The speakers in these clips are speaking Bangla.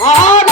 আর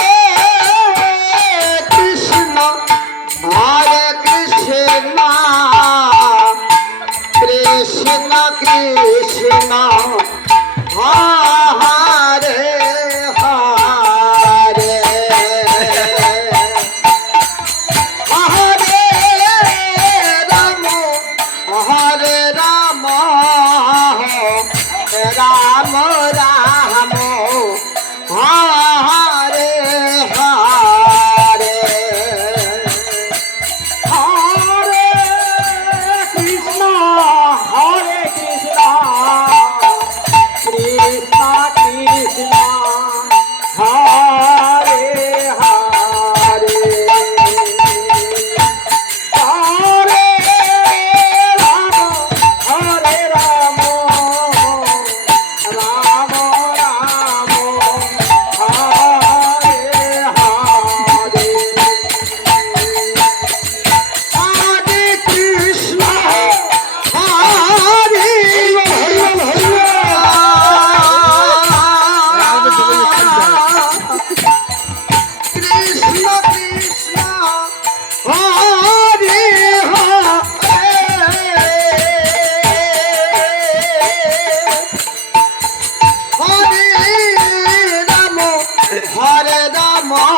more.